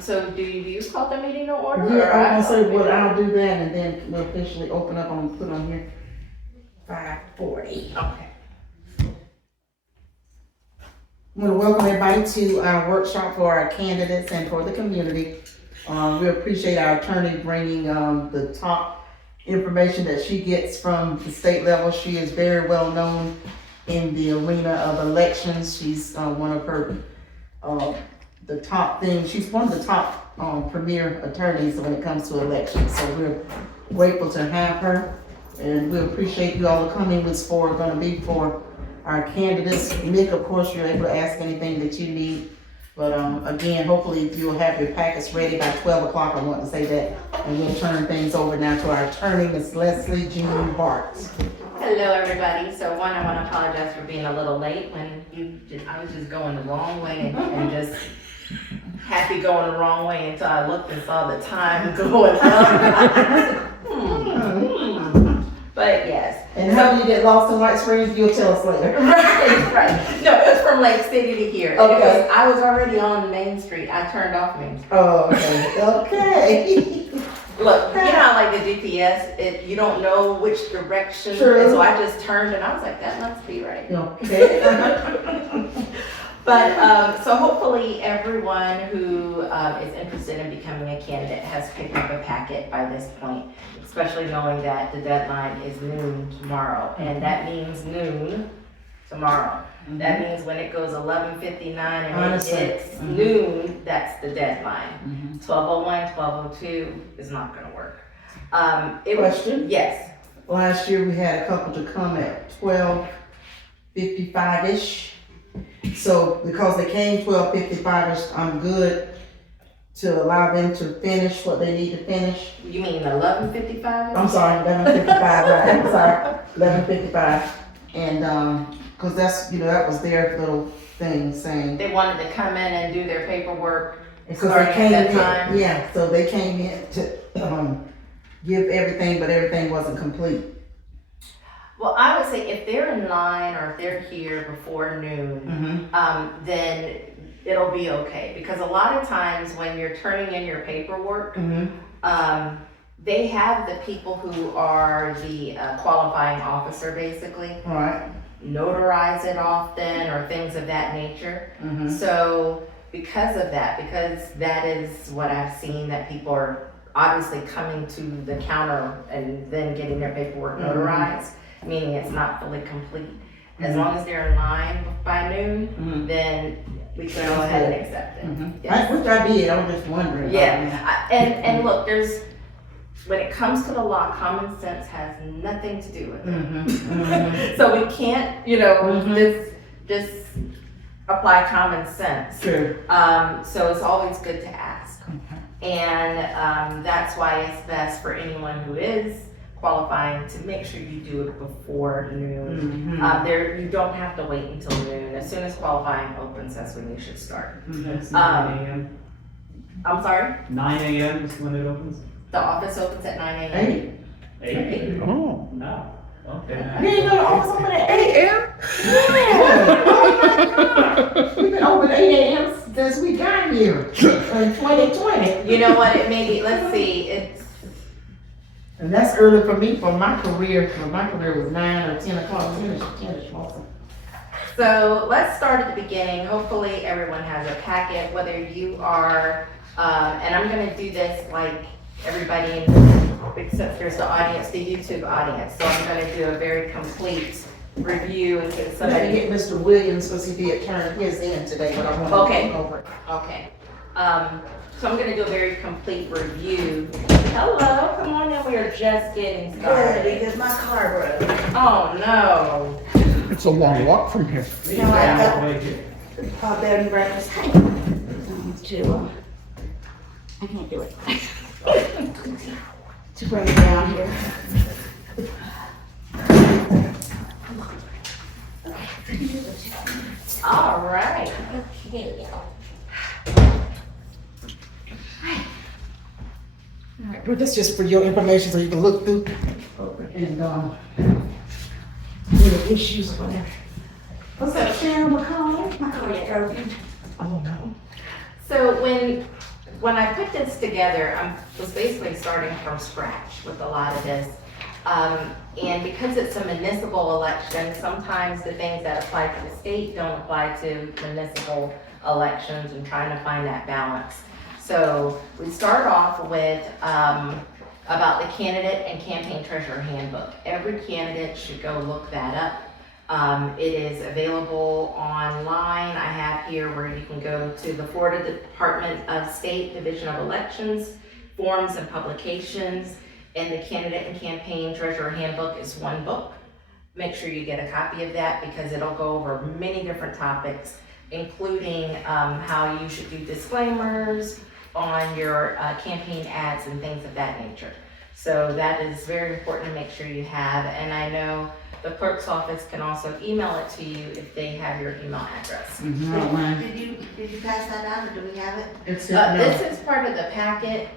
So do you call the meeting to order? Yeah, I'm gonna say, well, I'll do that and then we'll officially open up, I'm gonna put on here 5:40. Okay. I want to welcome everybody to our workshop for our candidates and for the community. We appreciate our attorney bringing the top information that she gets from the state level. She is very well known in the arena of elections. She's one of her the top things. She's one of the top premier attorneys when it comes to elections. So we're grateful to have her, and we appreciate you all coming. This for going to be for our candidates. Nick, of course, you're able to ask anything that you need. But again, hopefully you'll have your packets ready by 12 o'clock. I want to say that. And we'll turn things over now to our attorney, Ms. Leslie Jean-Bart. Hello, everybody. So one, I want to apologize for being a little late when I was just going the wrong way and just happy going the wrong way until I looked and saw the time going up. But yes. And how do you get lost in White Springs? You'll tell us later. Right. No, it was from Lake City to here. Okay. I was already on Main Street. I turned off Main Street. Oh, okay. Okay. Look, you know how like the GPS, you don't know which direction. True. And so I just turned and I was like, that must be right. Okay. But so hopefully everyone who is interested in becoming a candidate has picked up a packet by this point, especially knowing that the deadline is noon tomorrow. And that means noon tomorrow. Mm-hmm. That means when it goes 11:59 and Honestly. it's noon, that's the deadline. Mm-hmm. 12:01, 12:02 is not going to work. Question? Yes. Last year we had a couple to come at 12:55-ish. So because they came 12:55-ish, I'm good to allow them to finish what they need to finish. You mean 11:55? I'm sorry, 11:55, right, I'm sorry, 11:55. And, cause that's, that was their little thing saying. They wanted to come in and do their paperwork. Because they came in, yeah, so they came in to, give everything, but everything wasn't complete. Well, I would say if they're in line or if they're here before noon, then it'll be okay. Because a lot of times when you're turning in your paperwork, they have the people who are the qualifying officer basically. All right. Notarize it often or things of that nature. So because of that, because that is what I've seen, that people are obviously coming to the counter and then getting their paperwork notarized, meaning it's not fully complete. As long as they're in line by noon, then we can go ahead and accept it. Yes. Which I did, I was just wondering. Yeah, and look, when it comes to the law, common sense has nothing to do with it. So we can't, just apply common sense. True. So it's always good to ask. And that's why it's best for anyone who is qualifying to make sure you do it before noon. You don't have to wait until noon. As soon as qualifying opens, that's when you should start. That's 9 a.m. I'm sorry? 9 a.m. is when it opens? The office opens at 9 a.m. 8? Oh. No. Okay. You ain't know the office open at 8 a.m.? Yeah. Oh my God. We've been open at 8 a.m. since we got here in 2020. You know what, it may be, let's see, And that's early for me for my career. My career was 9 or 10 o'clock. 10-ish also. So let's start at the beginning. Hopefully everyone has a packet, whether you are, and I'm gonna do this like everybody, except there's the audience, the YouTube audience. So I'm gonna do a very complete review and get Let me somebody. get Mr. Williams because he did turn his in today, but I want to Okay. go over it. Okay. So I'm gonna do a very complete review. Hello, come on in, we are just getting started. Because my car broke. Oh no. It's a long walk from here. You know, I got Wait here. bed and breakfast. I can't do it. To bring it down here. All right. Okay. But that's just for your information so you can look through and any issues or whatever. What's up, Sharon McCall? My car is broken. Oh no. So when when I put this together, I was basically starting from scratch with a lot of this. And because it's a municipal election, sometimes the things that apply to the state don't apply to municipal elections, and trying to find that balance. So we start off with about the candidate and campaign treasurer handbook. Every candidate should go look that up. It is available online. I have here where you can go to the Florida Department of State Division of Elections, Forms and Publications, and the candidate and campaign treasurer handbook is one book. Make sure you get a copy of that because it'll go over many different topics, including how you should do disclaimers on your campaign ads and things of that nature. So that is very important to make sure you have, and I know the clerk's office can also email it to you if they have your email address. Did you pass that out, or do we have it? It's This is part of the packet.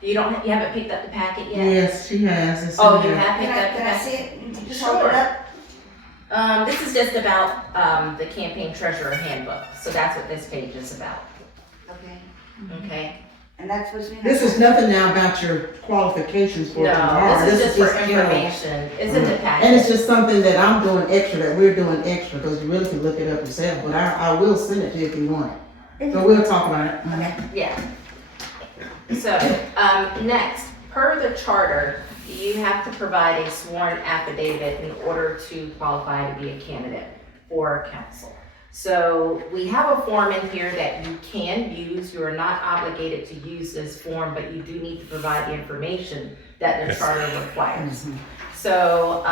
You haven't picked up the packet yet? Yes, she has. It's Oh, in you there. have picked up the Can I packet? see it? You just hold it up? This is just about the campaign treasurer handbook, so that's what this page is about, Okay, okay? and that's what's. This is nothing now about your qualifications for tomorrow. No, this is just for general. information, it's in the packet. And it's just something that I'm doing extra, that we're doing extra, because you really can look it up yourself, but I will send it to you if you want it. So we'll talk about it. Okay. Yeah. So, next, per the charter, you have to provide a sworn affidavit in order to qualify to be a candidate for council. So we have a form in here that you can use. You are not obligated to use this form, but you do need to provide the information that the charter requires. So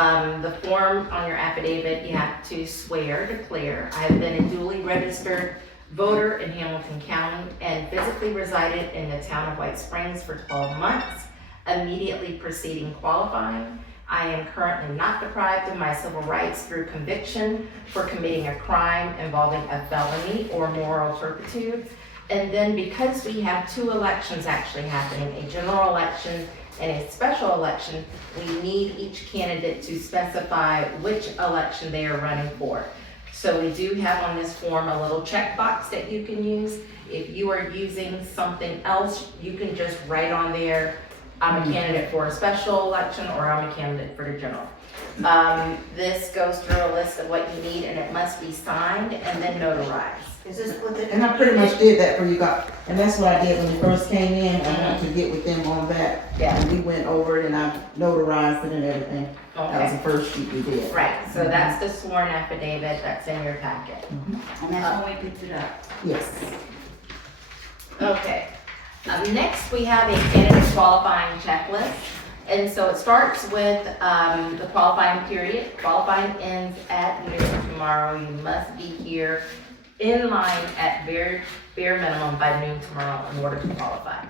the form on your affidavit, you have to swear, declare, I have been a duly registered voter in Hamilton County and physically resided in the town of White Springs for 12 months, immediately preceding qualifying. I am currently not deprived of my civil rights through conviction for committing a crime involving a felony or moral turpitude. And then because we have two elections actually happening, a general election and a special election, we need each candidate to specify which election they are running for. So we do have on this form a little checkbox that you can use. If you are using something else, you can just write on there, I'm a candidate for a special election, or I'm a candidate for the general. This goes through a list of what you need, and it must be signed and then notarized. Is this what the? And I pretty much did that for you guys, and that's what I did when you first came in. I wanted to get with them on that. Yeah. And we went over it and I notarized it and everything. That was Okay, the first sheet we did. right, so that's the sworn affidavit that's in your packet. And that's when we picked it up. Yes. Okay, next we have a candidate qualifying checklist. And so it starts with the qualifying period. Qualifying ends at noon tomorrow. You must be here in line at bare minimum by noon tomorrow in order to qualify.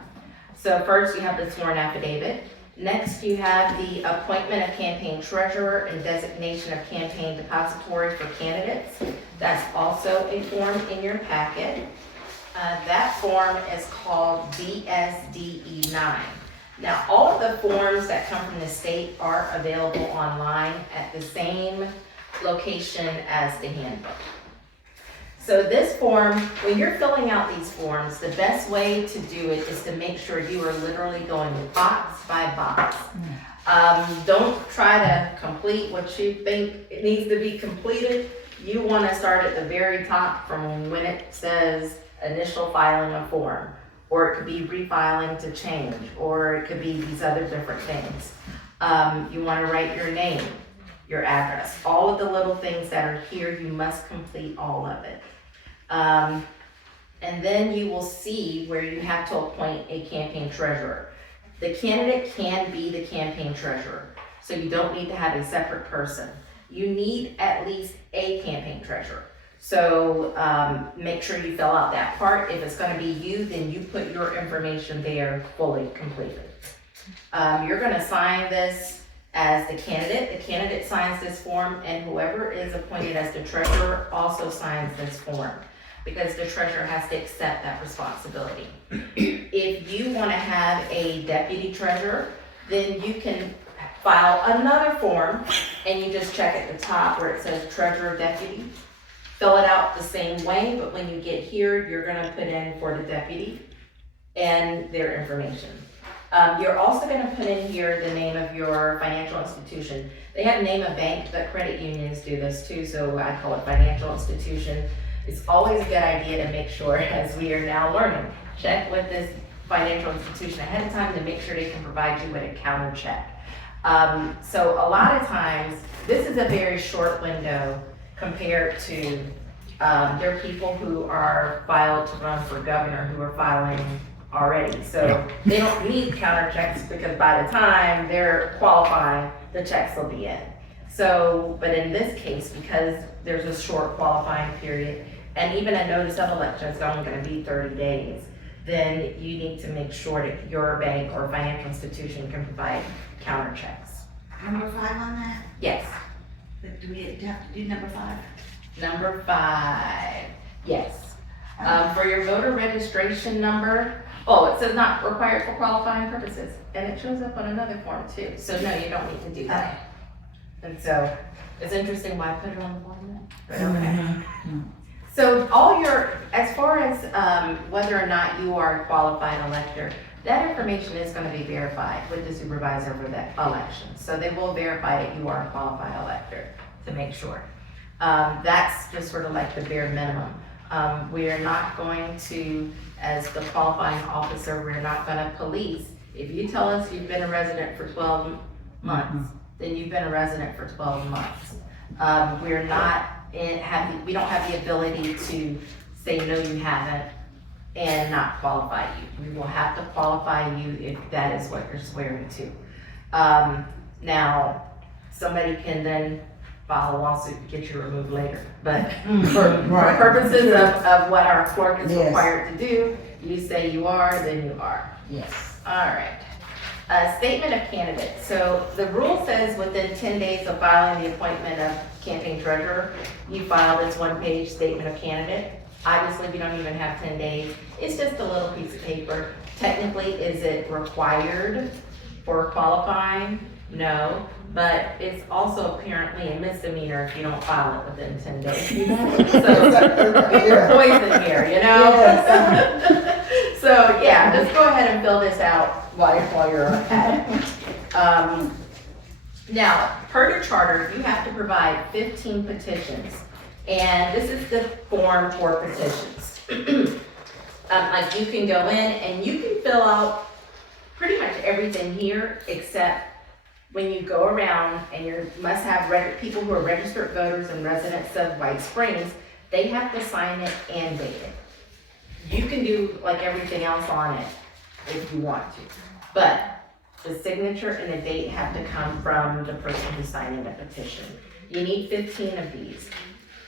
So first you have the sworn affidavit. Next you have the appointment of campaign treasurer and designation of campaign depository for candidates. That's also a form in your packet. That form is called DSDE 9. Now, all of the forms that come from the state are available online at the same location as the handbook. So this form, when you're filling out these forms, the best way to do it is to make sure you are literally going box by box. Don't try to complete what you think it needs to be completed. You want to start at the very top from when it says initial filing of form, or it could be refiling to change, or it could be these other different things. You want to write your name, your address, all of the little things that are here, you must complete all of it. And then you will see where you have to appoint a campaign treasurer. The candidate can be the campaign treasurer, so you don't need to have a separate person. You need at least a campaign treasurer. So make sure you fill out that part. If it's going to be you, then you put your information there fully completed. You're going to sign this as the candidate. The candidate signs this form, and whoever is appointed as the treasurer also signs this form, because the treasurer has to accept that responsibility. If you want to have a deputy treasurer, then you can file another form, and you just check at the top where it says treasurer deputy. Fill it out the same way, but when you get here, you're gonna put in for the deputy. and their information. You're also gonna put in here the name of your financial institution. They have name of bank, but credit unions do this too, so I call it financial institution. It's always a good idea to make sure, as we are now learning, check with this financial institution ahead of time to make sure they can provide you with a counter check. So a lot of times, this is a very short window compared to, there are people who are filed to run for governor who are filing already. So they don't need counter checks because by the time they're qualifying, the checks will be in. So, but in this case, because there's a short qualifying period, and even a notice of election is only gonna be 30 days, then you need to make sure that your bank or financial institution can provide counter checks. Number 5 on that? Yes. But do we have to do number 5? Number 5, yes. For your voter registration number, it says not required for qualifying purposes, and it shows up on another form too. So no, you don't need to do that. And so, it's interesting why I put it on the form then, but okay. So as far as whether or not you are a qualified elector, that information is gonna be verified with the supervisor for that election. So they will verify that you are a qualified elector to make sure. That's just sort of like the bare minimum. We are not going to, as the qualifying officer, we're not gonna police. If you tell us you've been a resident for 12 months, then you've been a resident for 12 months. We're not we don't have the ability to say, no, you haven't, and not qualify you. We will have to qualify you if that is what you're swearing to. Now, somebody can then file a lawsuit to get you removed later, but for purposes of what our clerk is required to do, you say you are, then you are. Yes. All right. Statement of candidate. So the rule says within 10 days of filing the appointment of campaign treasurer, you file this one-page statement of candidate. Obviously, we don't even have 10 days. It's just a little piece of paper. Technically, is it required for qualifying? No, but it's also apparently a misdemeanor if you don't file it within 10 days. So pick your poison here, you know? Yes. So yeah, just go ahead and fill this out while you're at it. Now, per your charter, you have to provide 15 petitions, and this is the form for petitions. Like you can go in and you can fill out pretty much everything here except when you go around and you must have people who are registered voters and residents of White Springs, they have to sign it and date it. You can do like everything else on it if you want to, but the signature and the date have to come from the person who's signing the petition. You need 15 of these.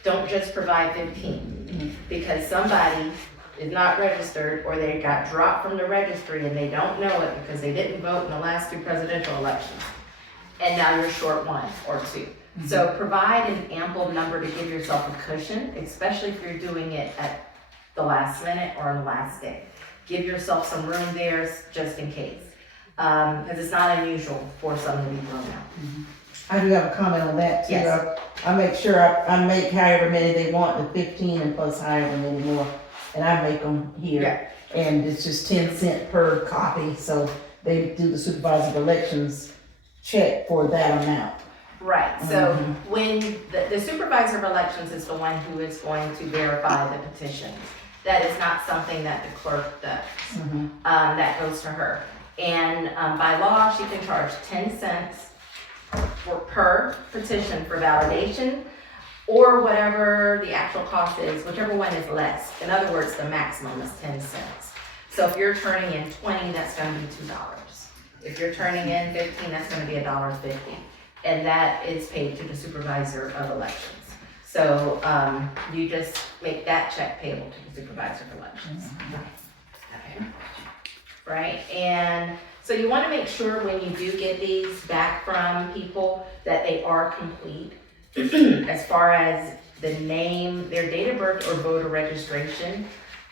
Don't just provide 15 because somebody is not registered or they got dropped from the registry and they don't know it because they didn't vote in the last 2 presidential elections. And now you're short 1 or 2. So provide an ample number to give yourself a cushion, especially if you're doing it at the last minute or on the last day. Give yourself some room there just in case. Because it's not unusual for some to be thrown out. I do have a comment on that too. Yes. I make sure I make however many they want, the 15 and plus however many more. And I make them here. Yeah. And it's just 10 cents per copy. So they do the supervisor of elections check for that amount. Right, so when the supervisor of elections is the one who is going to verify the petitions. That is not something that the clerk does. That goes to her. And by law, she can charge 10 cents per petition for validation, or whatever the actual cost is, whichever one is less. In other words, the maximum is 10 cents. So if you're turning in 20, that's gonna be $2. If you're turning in 15, that's gonna be $1.50. And that is paid to the supervisor of elections. So you just make that check payable to the supervisor of elections. Okay. Right, and so you wanna make sure when you do get these back from people that they are complete. As far as the name, their date of birth or voter registration.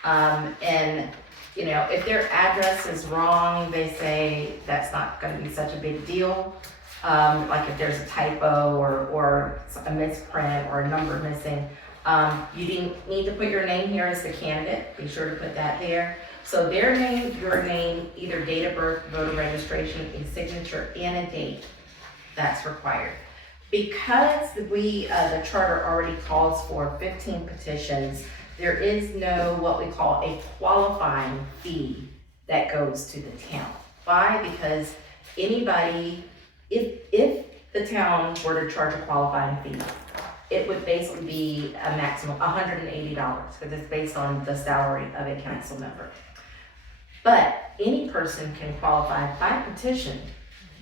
And you know, if their address is wrong, they say that's not gonna be such a big deal. Like if there's a typo or a misprint or a number missing, you need to put your name here as the candidate. Be sure to put that there. So their name, your name, either date of birth, voter registration, a signature, and a date, that's required. Because we, the charter already calls for 15 petitions, there is no, what we call a qualifying fee that goes to the town. Why? Because anybody, if the town were to charge a qualifying fee, it would basically be a maximum $180 because it's based on the salary of a council member. But any person can qualify by petition,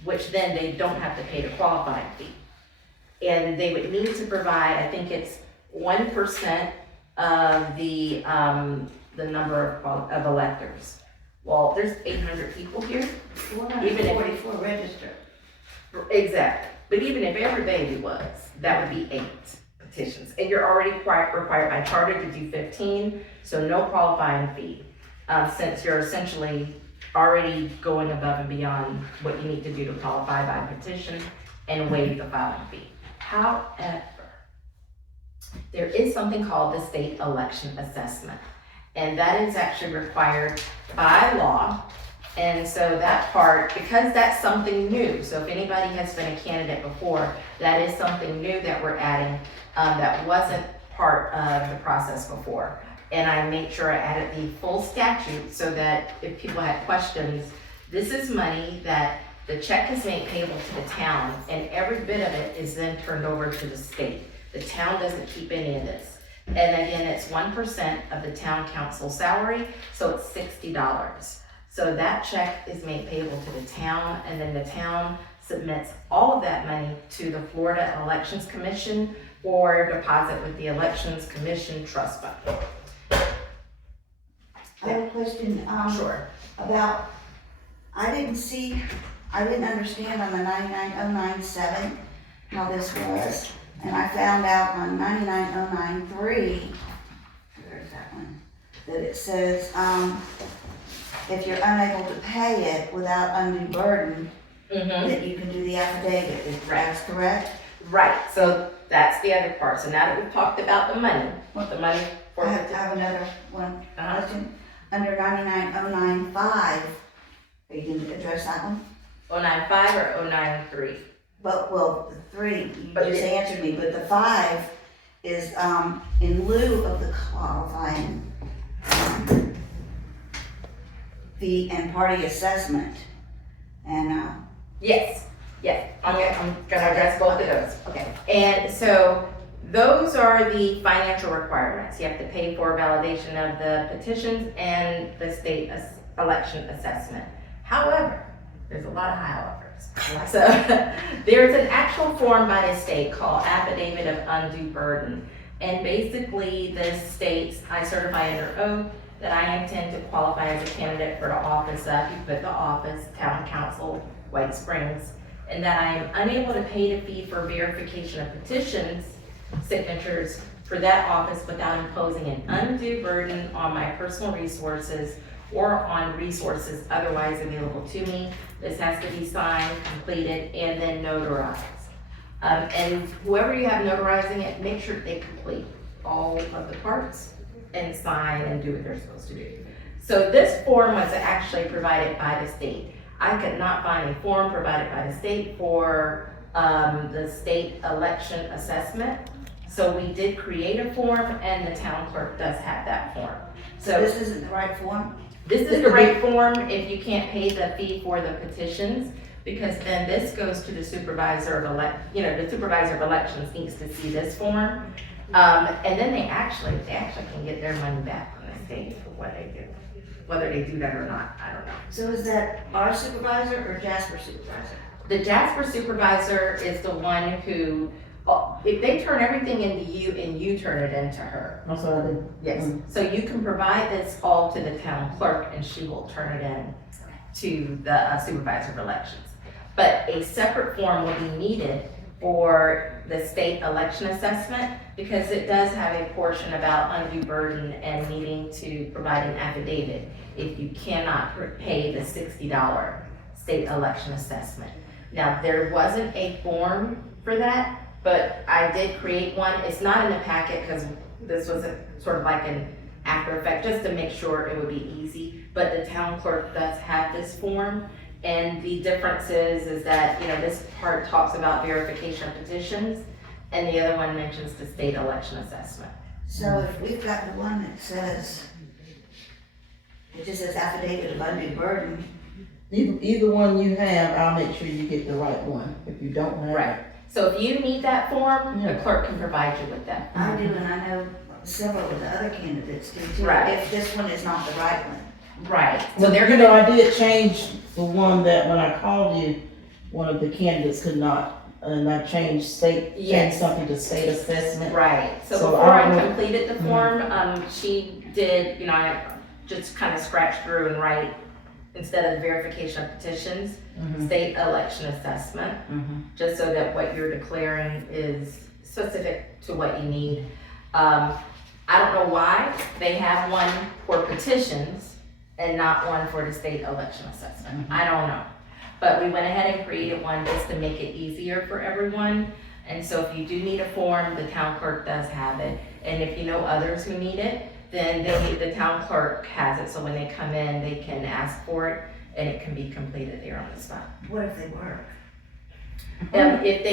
which then they don't have to pay the qualifying fee. And they would need to provide, I think it's 1% of the number of electors. Well, there's 800 people here. Even if 44 registered. Exactly. But even if every baby was, that would be 8 petitions. And you're already required by charter to do 15, so no qualifying fee. Since you're essentially already going above and beyond what you need to do to qualify by petition and waive the filing fee. However, there is something called the state election assessment. And that is actually required by law. And so that part, because that's something new, so if anybody has been a candidate before, that is something new that we're adding that wasn't part of the process before. And I made sure I added the full statute so that if people had questions, this is money that the check is made payable to the town, and every bit of it is then turned over to the state. The town doesn't keep any of this. And again, it's 1% of the town council salary, so it's $60. So that check is made payable to the town, and then the town submits all of that money to the Florida Elections Commission for deposit with the Elections Commission Trust Fund. I have a question, Sure. about, I didn't understand on the 99097 how this was. And I found out on 99093, where's that one? That it says, if you're unable to pay it without undue burden, that you can do the affidavit. Is that correct? Right, so that's the other part. So now that we've talked about the money for I have another one question. Under 99095, are you going to address that one? 095 or 093? But, well, the 3, you But just answered me, but the 5 is, in lieu of the qualifying fee and party assessment. And, Yes. I'm gonna address both of those. okay. And so those are the financial requirements. You have to pay for validation of the petitions and the state election assessment. However, there's a lot of however's. So there's an actual form by the state called Affidavit of Undue Burden. And basically this states, I certify under oath that I intend to qualify as a candidate for the office of, you put the office, Town Council, White Springs, and that I am unable to pay the fee for verification of petitions, signatures for that office without imposing an undue burden on my personal resources or on resources otherwise available to me. This has to be signed, completed, and then notarized. And whoever you have notarizing it, make sure they complete all of the parts and sign and do what they're supposed to do. So this form was actually provided by the state. I could not find a form provided by the state for the state election assessment. So we did create a form, and the town clerk does have that form. So This isn't the right form? this is the right form if you can't pay the fee for the petitions, because then this goes to the supervisor of the supervisor of elections needs to see this form. And then they actually can get their money back from the state for what they do. Whether they do that or not, I don't know. So is that our supervisor or Jasper supervisor? The Jasper supervisor is the one who, if they turn everything into you and you turn it into her. Also, I did. Yes, so you can provide this all to the town clerk and she will turn it in to the supervisor of elections. But a separate form will be needed for the state election assessment because it does have a portion about undue burden and needing to provide an affidavit if you cannot pay the $60 state election assessment. Now, there wasn't a form for that, but I did create one. It's not in the packet because this was sort of like an after effect, just to make sure it would be easy. but the town clerk does have this form. And the difference is that, this part talks about verification of petitions, and the other one mentions the state election assessment. So if we've got the one that says, it just says affidavit of undue burden, Either one you have, I'll make sure you get the right one. If you don't have Right. it. So if you need that form, the Yeah. clerk can provide you with that. I do, and I know several of the other candidates do too. Right. If this one is not the right one. Right. So Well, they're you know, gonna, I did change the one that when I called you, one of the candidates could not, and I changed Yes. something to state assessment. right. So So before I will- completed the form, she did, I just kind of scratched through and write, instead of verification of petitions, Mhm. state election assessment, Mhm. just so that what you're declaring is specific to what you need. I don't know why they have one for petitions and not one for the state election assessment. I don't know. But we went ahead and created one just to make it easier for everyone. And so if you do need a form, the town clerk does have it. And if you know others who need it, then the town clerk has it. So when they come in, they can ask for it and it can be completed there on the spot. What if they work? If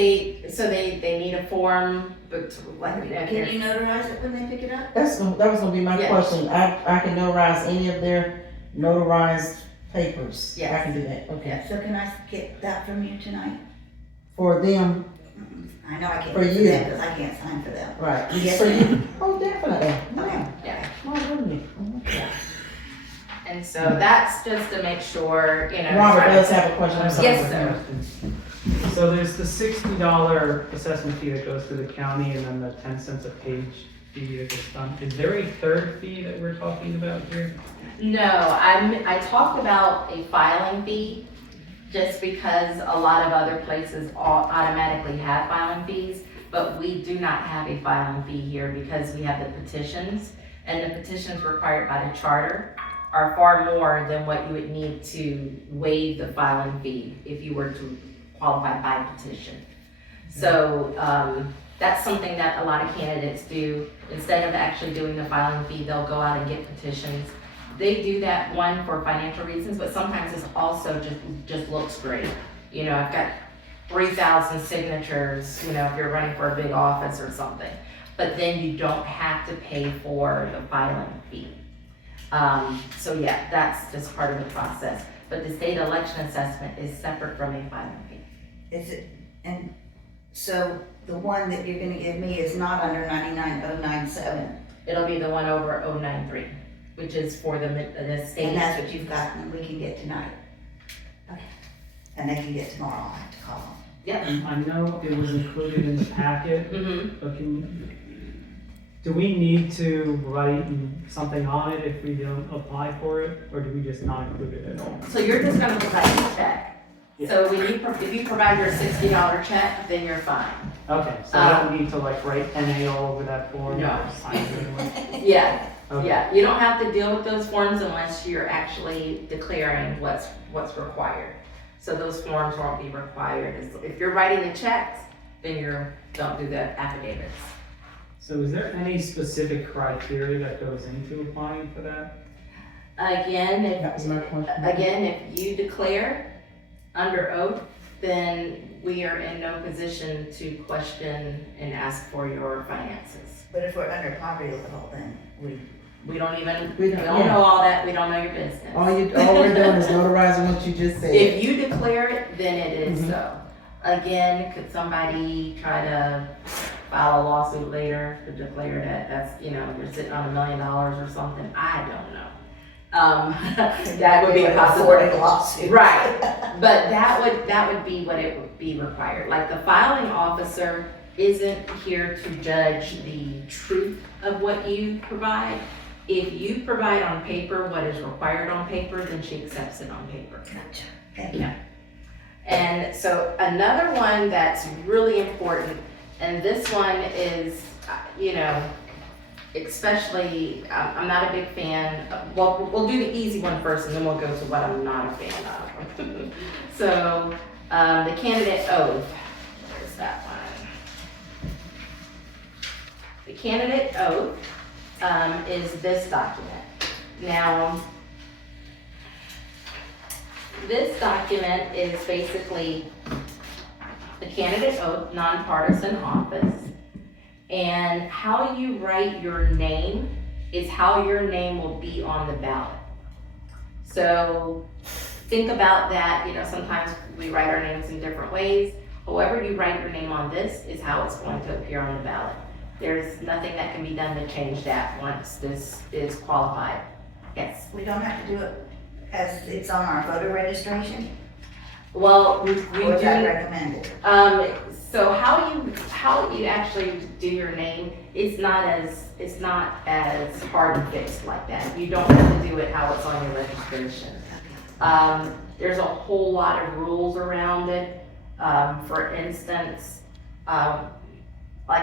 they need a form, but like, Can you notarize it when they pick it up? That was gonna be my Yeah. question. I can notarize any of their notarized papers. I Yes. can do that, okay. So can I get that from you tonight? For them, I know I can't For do you. that because I can't sign for them. right. Yes, For you. ma'am. Oh, definitely. Okay. Yeah. Oh, really? And so that's just to make sure, Robert does have a question. I'm sorry. Yes, sir. So there's the $60 assessment fee that goes to the county and then the 10 cents a page fee that gets done. Is there a third fee that we're talking about here? No, I talked about a filing fee just because a lot of other places automatically have filing fees, but we do not have a filing fee here because we have the petitions, and the petitions required by the charter are far more than what you would need to waive the filing fee if you were to qualify by petition. So that's something that a lot of candidates do. Instead of actually doing the filing fee, they'll go out and get petitions. They do that, one, for financial reasons, but sometimes it's also just looks great. I've got 3,000 signatures, if you're running for a big office or something. But then you don't have to pay for the filing fee. So yeah, that's just part of the process. But the state election assessment is separate from a filing fee. Is it, and so the one that you're gonna give me is not under 99097, It'll be the one over 093, which is for the state. and that's what you've got and we can get tonight. Okay. And they can get tomorrow, I'll have to call them. Yep. I know it was included in the packet, Mm-hmm. but do we need to write something on it if we don't apply for it, or do we just not include it at all? So you're just gonna provide a check. Yeah. So if you provide your $60 check, then you're fine. Okay, so I don't need to write NA all over that form? No. or sign it anyway? Yeah, Okay. yeah. You don't have to deal with those forms unless you're actually declaring what's required. So those forms won't be required. If you're writing the checks, then don't do the affidavits. So is there any specific criteria that goes into applying for that? Again, That was my question. if you declare under oath, then we are in no position to question and ask for your finances. But if we're under poverty level, then We don't Yeah. know all that, we don't know your business. All we're doing is notarizing what you just said. If you declare it, then it is Mhm. so. Again, could somebody try to file a lawsuit later to declare that you're sitting on $1 million or something? I don't know. That would be a possibility. lawsuit. Right, but that would be what it would be required. Like the filing officer isn't here to judge the truth of what you provide. If you provide on paper what is required on paper, then she accepts it on paper. Gotcha. Thank you. And so another one that's really important, and this one is, especially, I'm not a big fan, well, we'll do the easy one first and then we'll go to what I'm not a fan of. So, the candidate oath, where's that one? The candidate oath is this document. Now, this document is basically the candidate oath, nonpartisan office. And how you write your name is how your name will be on the ballot. So think about that, sometimes we write our names in different ways. However you write your name on this is how it's going to appear on the ballot. There's nothing that can be done to change that once this is qualified. Yes. We don't have to do it as it's on our voter registration, Well, we or is that do, recommended? so how you actually do your name is not as hard and fixed like that. You don't have to do it how it's on your registration. There's a whole lot of rules around it. For instance, like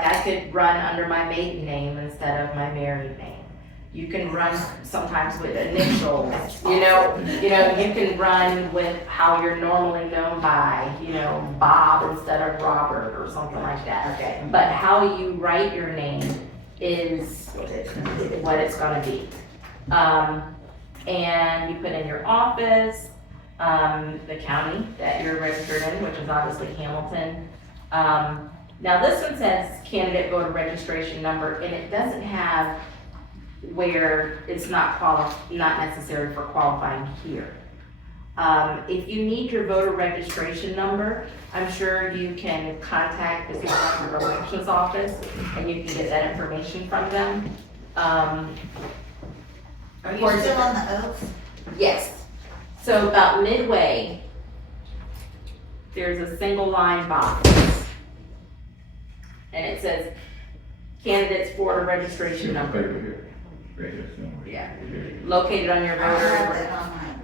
I could run under my maiden name instead of my married name. You can run sometimes with initials, you can run with how you're normally known by, Bob instead of Robert or something like that. Okay. But how you write your name is what it's gonna be. And you put in your office, the county that you're registered in, which is obviously Hamilton. Now this one says candidate voter registration number, and it doesn't have where it's not necessary for qualifying here. If you need your voter registration number, I'm sure you can contact the Supervisor of Elections office and you can get that information from them. Are you still on the oath? Yes. So about midway, there's a single line box. And it says candidate's voter registration number. Paper here. Right here, somewhere. Yeah. Here. Located on your I have voter. that on mine.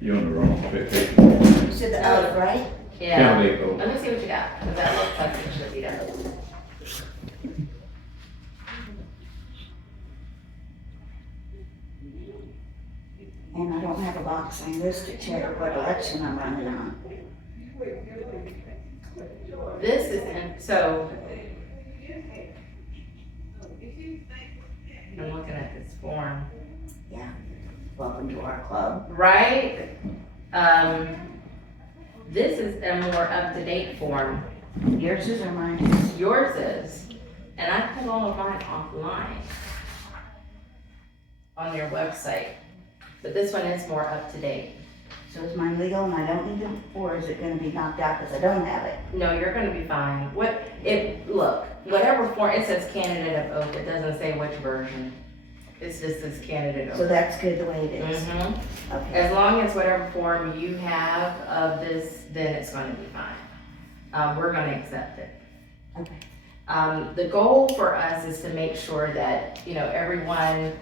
You're on the wrong paper. You said the oath, right? Yeah. Candidate vote. Let me see what you got, because that looks like it should be there. And I don't have a box on this to check what election I'm running on. This is, so. I'm looking at this form. Yeah. Welcome to our club. Right? This is a more up-to-date form. Yours is or mine is? Yours is, and I pulled all of mine offline on their website. But this one is more up-to-date. So is mine legal and I don't need them, or is it gonna be knocked out because I don't have it? No, you're gonna be fine. Look, whatever form, it says candidate of oath, it doesn't say which version. It's just this candidate So oath. that's good the way it is? Mhm. Okay. As long as whatever form you have of this, then it's gonna be fine. We're gonna accept it. Okay. The goal for us is to make sure that, everyone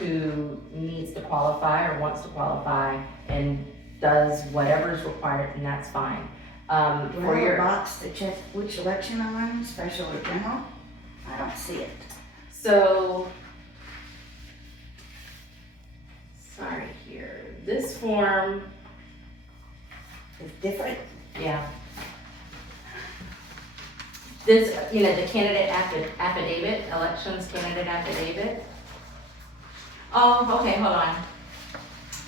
who needs to qualify or wants to qualify and does whatever is required, and that's fine. Do I For have a your, box to check which election I'm running, special or general? I don't see it. so, sorry here, this form, It's different? yeah. This, the candidate affidavit, elections candidate affidavit. Oh, okay, hold on.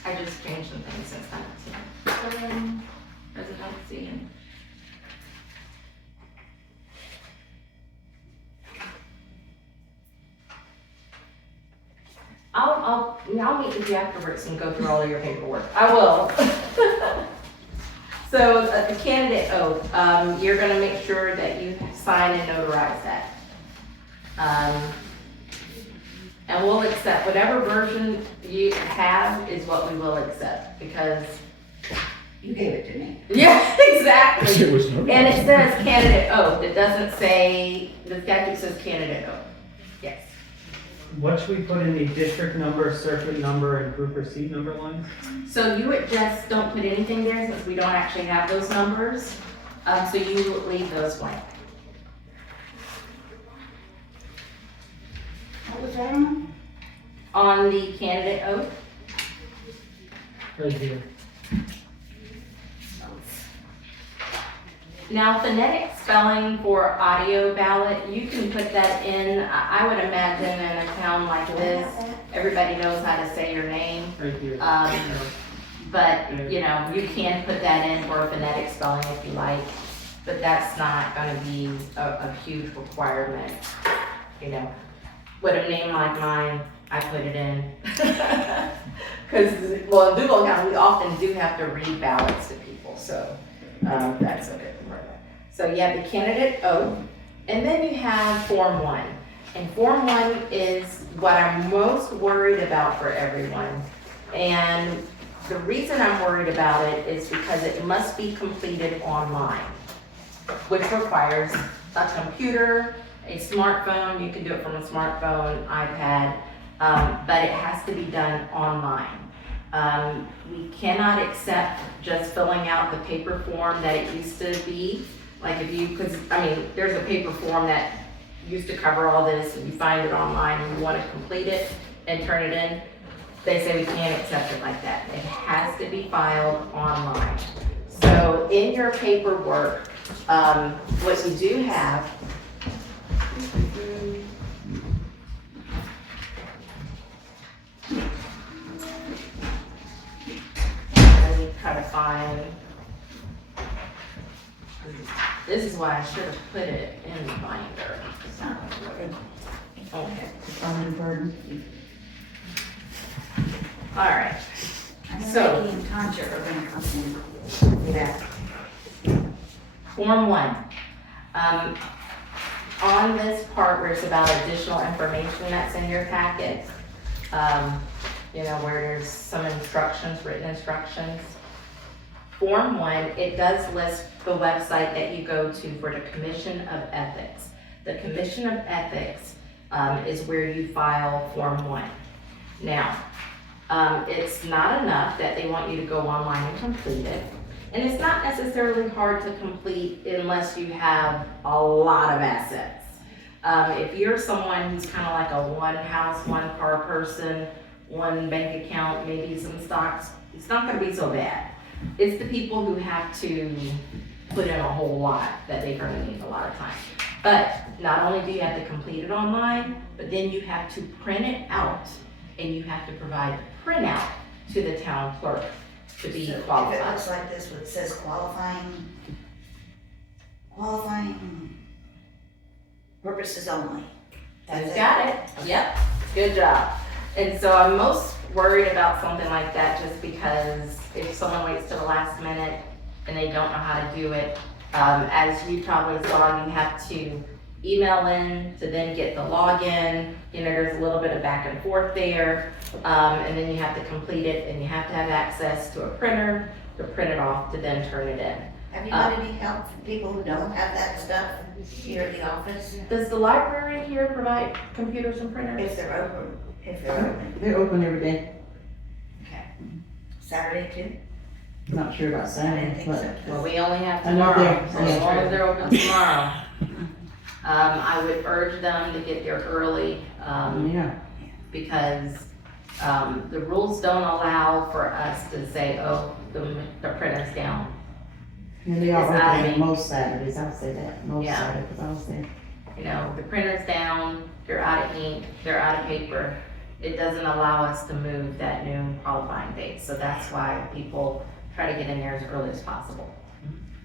I just changed some things since then. Residency. I'll meet with you afterwards and go through all of your paperwork. I will. So the candidate oath, you're gonna make sure that you sign and notarize that. And we'll accept whatever version you have is what we will accept, because. You gave it to me. Yeah, exactly. It was no. And it says candidate oath, it doesn't say, the statute says candidate oath. Yes. What should we put in the district number, circuit number, and group receipt number lines? So you would just don't put anything there since we don't actually have those numbers. So you leave those blank. What was that on? On the candidate oath, Right here. now phonetic spelling for audio ballot, you can put that in. I would imagine in a town like Do I this, have that? everybody knows how to say your name. Right here. But, you know, you can put that in for a phonetic spelling if you like, but that's not gonna be a huge requirement, you know. With a name like mine, I put it in. Cause, well, in Duval County, we often do have to read ballots to people, so, that's a good part. So you have the candidate oath, and then you have Form 1. And Form 1 is what I'm most worried about for everyone. And the reason I'm worried about it is because it must be completed online, which requires a computer, a smartphone. You can do it from a smartphone, iPad, but it has to be done online. We cannot accept just filling out the paper form that it used to be. Like if you, because I mean, there's a paper form that used to cover all this, and you find it online and you want to complete it and turn it in. They say we can't accept it like that. It has to be filed online. So in your paperwork, what you do have, let me try to find, this is why I should have put it in the binder. Okay. Burden. All right. So, and Conjure are gonna come in. Yeah. Form 1. On this part where it's about additional information that's in your packet, you know, where there's some instructions, written instructions. Form 1, it does list the website that you go to for the Commission of Ethics. The Commission of Ethics is where you file Form 1. Now, it's not enough that they want you to go online and complete it. And it's not necessarily hard to complete unless you have a lot of assets. If you're someone who's kind of like a one house, one car person, one bank account, maybe some stocks, it's not gonna be so bad. It's the people who have to put in a whole lot that they're gonna need a lot of time. But not only do you have to complete it online, but then you have to print it out and you have to provide the printout to the town clerk to be So qualified. if it looks like this, where it says qualifying purposes only. You got it. Yep. Good job. And so I'm most worried about something like that just because if someone waits to the last minute and they don't know how to do it, as you probably saw, you have to email in to then get the login. You know, there's a little bit of back and forth there. And then you have to complete it and you have to have access to a printer to print it off to then turn it in. Have you had any help from people who don't have that stuff here at the office? Does the library here provide computers and printers? If they're open, They're open every day. Okay. Saturday too? Not sure about I didn't Saturday, think but so. Well, we only have I know tomorrow, they're- so as long as they're open tomorrow. I would urge them to get there early, yeah. because, the rules don't allow for us to say, oh, the printer's down. And they are It's out of open ink. most Saturdays, I'll say that, most Yeah. Saturdays, because I was there. You know, the printer's down, they're out of ink, they're out of paper. It doesn't allow us to move that noon qualifying date, so that's why people try to get in there as early as possible.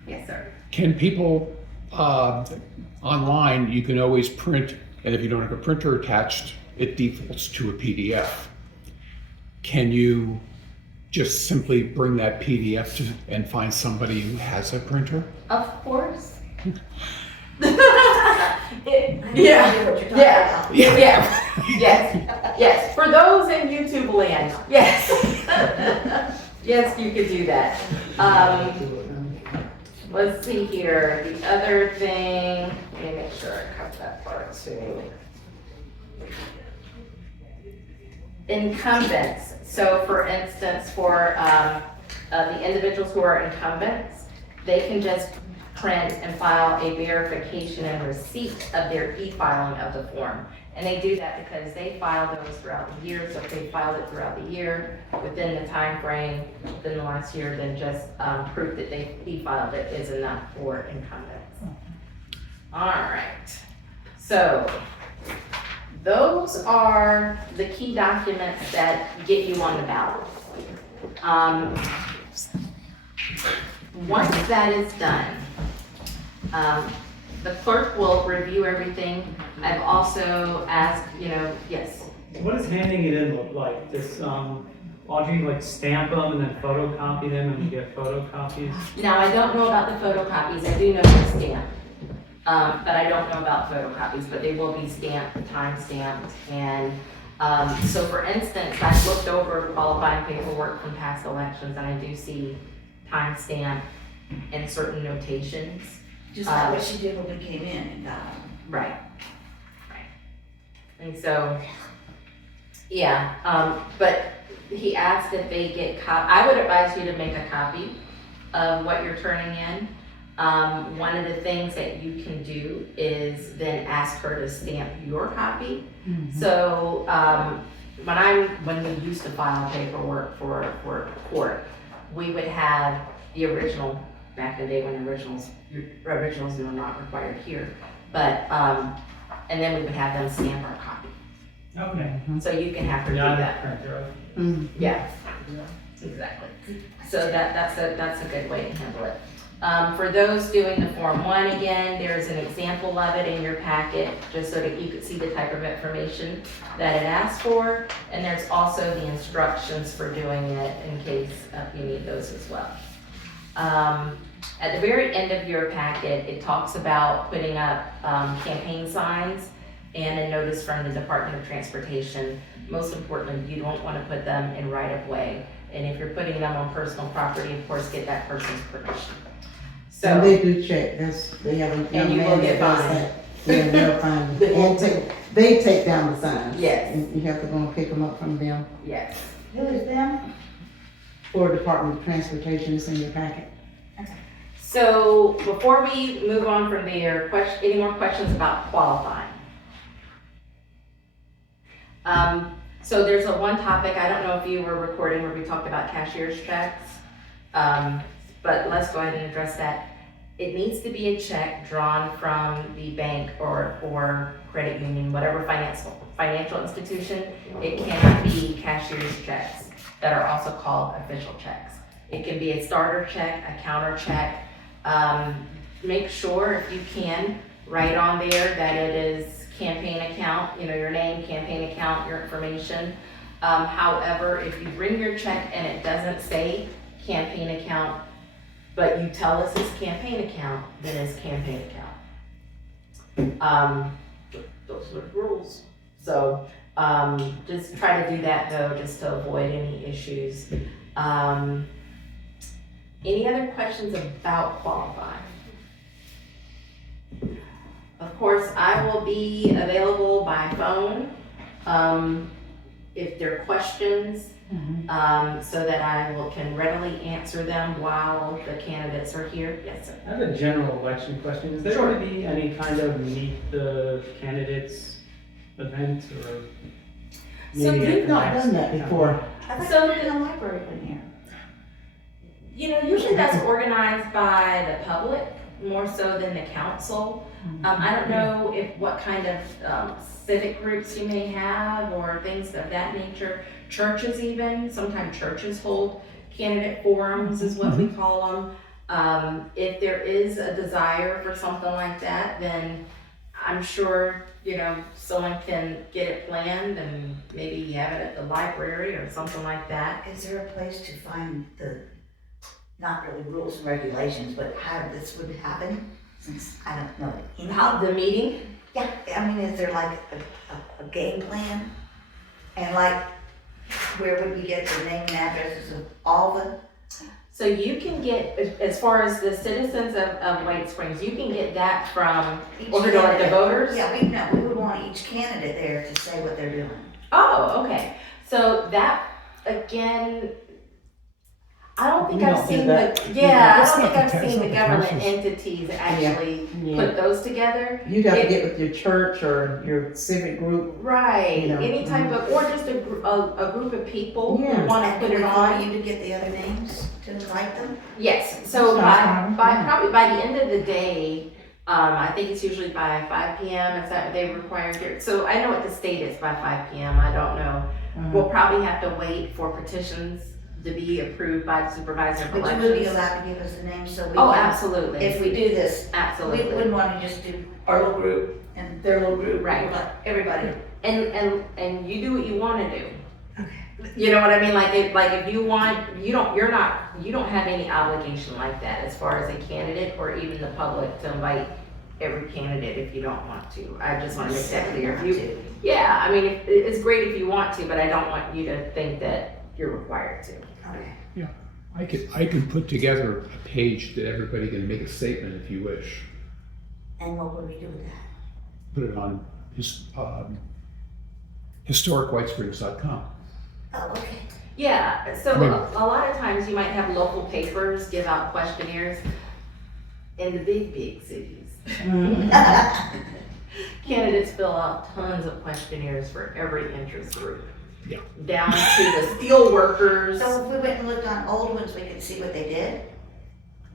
Yes, sir. Can people, online, you can always print, and if you don't have a printer attached, it defaults to a PDF. Can you just simply bring that PDF to, and find somebody who has a printer? Of course. I Yeah. know what you're talking Yeah. about. Yes. For those in YouTube land, yes. Yes, you could do that. Let's see here. The other thing, let me make sure I cut that part too. Incumbents. So for instance, for the individuals who are incumbents, they can just print and file a verification and receipt of their e-filing of the form. And they do that because they file those throughout the year. So if they filed it throughout the year, within the time frame, within the last year, then just proof that they e-filed it is enough for incumbents. All right. So those are the key documents that get you on the ballot. Once that is done, the clerk will review everything. I've also asked, yes. What does handing it in look like? Does Audrey like stamp them and then photocopy them and you get photocopies? Now, I don't know about the photocopies. I do know they're stamped. But I don't know about photocopies, but they will be stamped, time-stamped. And so for instance, I've looked over qualifying paperwork from past elections and I do see time-stamp and certain notations. Just like what she did when we came in and got them. Right. And so, yeah, but he asked if they get I would advise you to make a copy of what you're turning in. One of the things that you can do is then ask her to stamp your copy. Mm-hmm. So when we used to file paperwork for court, we would have the original, back in the day when originals were not required here, but and then we would have them stamp our copy. Okay. So you can have her do that. Yeah, exactly. So that's a good way to handle it. For those doing the Form 1, again, there's an example of it in your packet, just so that you could see the type of information that it asks for. And there's also the instructions for doing it in case you need those as well. At the very end of your packet, it talks about putting up campaign signs and a notice from the Department of Transportation. Most importantly, you don't want to put them in right-of-way. And if you're putting them on personal property, of course, get that person's permission. So and they do check, they have a and young you will man get that does fined. that. Yeah, they'll find it. And they take down the signs. Yes. And you have to go and pick them up from them. Yes. Who is them? For Department of Transportation, it's in your packet. So before we move on from there, any more questions about qualifying? So there's one topic, I don't know if you were recording where we talked about cashier's checks, but let's go ahead and address that. It needs to be a check drawn from the bank or credit union, whatever financial institution. It cannot be cashier's checks that are also called official checks. It can be a starter check, a counter check. Make sure, if you can, write on there that it is campaign account, your name, campaign account, your information. However, if you bring your check and it doesn't say campaign account, but you tell us it's campaign account, then it's campaign account. Those are the rules. So just try to do that though, just to avoid any issues. Any other questions about qualifying? Of course, I will be available by phone if there are questions, so that I can readily answer them while the candidates are here. Yes, sir. I have a general election question. Is there going to be any kind of meet the candidates event or? So you've not done that before. I thought you were in the library in here. Usually that's organized by the public more so than the council. I don't know what kind of civic groups you may have or things of that nature. Churches even, sometimes churches hold candidate forums is what we call them. If there is a desire for something like that, then I'm sure, someone can get it planned and maybe have it at the library or something like that. Is there a place to find the, not really rules and regulations, but how this would happen? Since I don't know anything. How the meeting? Yeah, I mean, is there like a game plan? And like, where would we get the name and addresses of all the? So you can get, as far as the citizens of White Springs, you can get that from, or the voters? Yeah, we would want each candidate there to say what they're doing. Oh, okay. So that, again, I don't think I've seen I don't think I've seen the government entities actually put those together. You'd have to get with your church or your civic group. Right, any type of, or just a group of people who want to put it on. You to get the other names to invite them? Yes, so probably by the end of the day, I think it's usually by 5 p.m. Is that what they require here? So I know what the state is by 5 p.m. I don't know. We'll probably have to wait for petitions to be approved by the supervisor of But you would be elections. allowed to give us the names so we Oh, can, absolutely. if we do this, we Absolutely. wouldn't want to just do our little group and their little group. Right. But everybody. And you do what you want to do. You know what I mean? Like if you want, you don't have any obligation like that as far as a candidate or even the public to invite every candidate if you don't want to. I just want to make that clear. Yeah, I mean, it's great if you want to, but I don't want you to think that you're required to. Okay. I can put together a page that everybody can make a statement if you wish. And what would we do with that? Put it on historicwhitesprings.com. Oh, okay. Yeah, so I mean- a lot of times you might have local papers give out questionnaires in the big cities. Candidates fill out tons of questionnaires for every interest group. Yeah. Down to the steel workers. So if we went and looked on old ones, we could see what they did?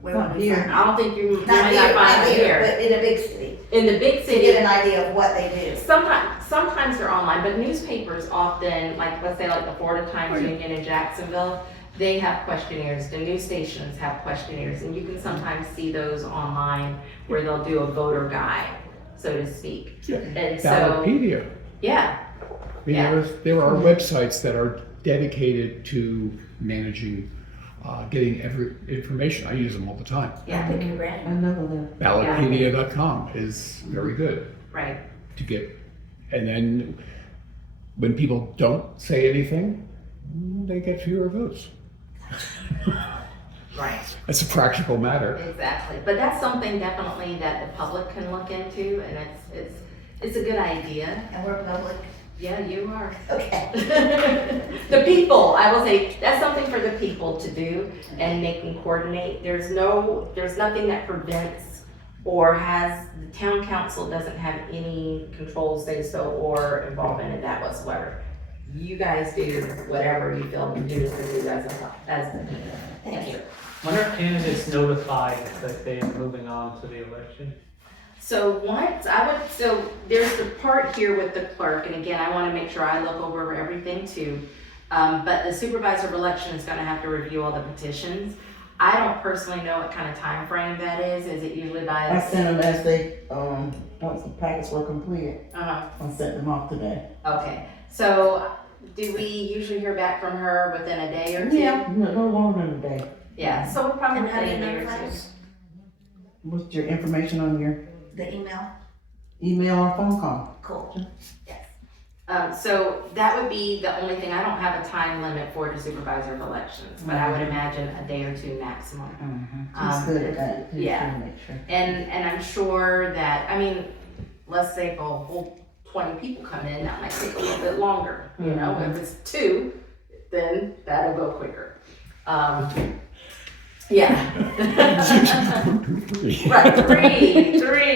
Where Not would we here. find? I don't think you Not might here, not find not it here, here. but in a big city, In the big to city, get an idea of what they do. sometimes they're online, but newspapers often, like let's say like the Florida Times Union in Jacksonville, they have questionnaires. The news stations have questionnaires, and you can sometimes see those online where they'll do a voter guide, so to speak. Yeah. And so, Ballotpedia. yeah, I mean, there are websites that are dedicated to managing, getting every information. I use them all the time. yeah, Pick your brand. I know that. Ballotpedia.com is very good right. to get. And then when people don't say anything, they get fewer votes. Right, It's a practical matter. exactly. But that's something definitely that the public can look into, and it's a good idea. And we're public. Yeah, you are. Okay. The people, I will say, that's something for the people to do, and they can coordinate. There's nothing that prevents or the town council doesn't have any control, say so, or involvement in that whatsoever. You guys do whatever you feel you do as the Thank you. When are candidates notified that they are moving on to the election? So there's the part here with the clerk, and again, I want to make sure I look over everything too. But the supervisor of election is going to have to review all the petitions. I don't personally know what kind of time frame that is. Is it usually by? I sent them as they, once the packets were completed, Uh-huh. I sent them off today. Okay. So do we usually hear back from her within a day or two? No longer than a day. Yeah. So we'll probably And how do within you a day or notify two. us? What's your information on your The email? email or phone call? Cool. So that would be the only thing. I don't have a time limit for the supervisor of elections, but I would imagine a day or two maximum. Just good at that. Just yeah. to make sure. And I'm sure that, I mean, let's say if a whole 20 people come in, that might take a little bit longer. You know, if it's 2, then that'll go quicker. Yeah. Right, 3,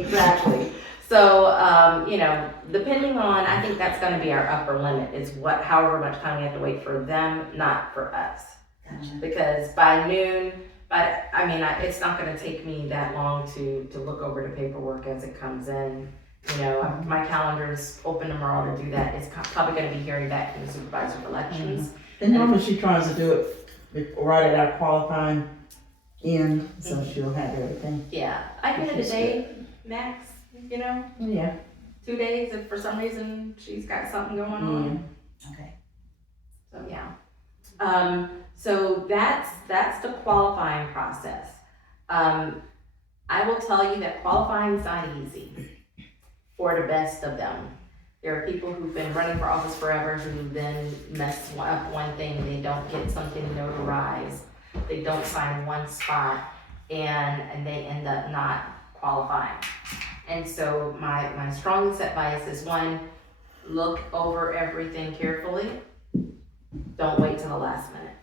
exactly. So, you know, depending on, I think that's gonna be our upper limit, is however much time we have to wait for them, not for us. Because by noon, it's not gonna take me that long to look over the paperwork as it comes in. You know, my calendar's open tomorrow to do that. It's probably gonna be hearing back from the supervisor of elections. And normally she tries to do it right at our qualifying end, so she'll have everything. Yeah, I give it a day max, you know, Yeah. 2 days if for some reason she's got something going on. Okay. So yeah. So that's the qualifying process. I will tell you that qualifying is not easy for the best of them. There are people who've been running for office forever who then mess up one thing, they don't get something notarized, they don't sign one spot, and they end up not qualifying. And so my strongest advice is, 1, look over everything carefully. Don't wait till the last minute.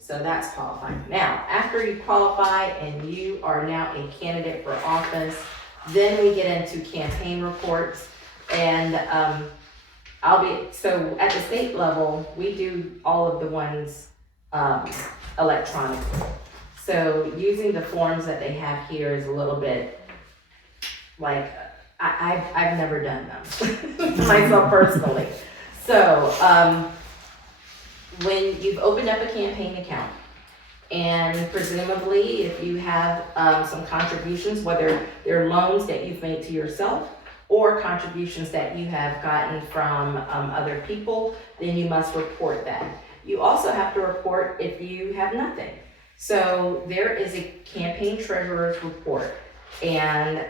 So that's qualifying. Now, after you qualify and you are now a candidate for office, then we get into campaign reports. And so at the state level, we do all of the ones electronically. So using the forms that they have here is a little bit like, I've never done them myself personally. So when you've opened up a campaign account, and presumably if you have some contributions, whether they're loans that you've made to yourself or contributions that you have gotten from other people, then you must report that. You also have to report if you have nothing. So there is a campaign treasurer's report, and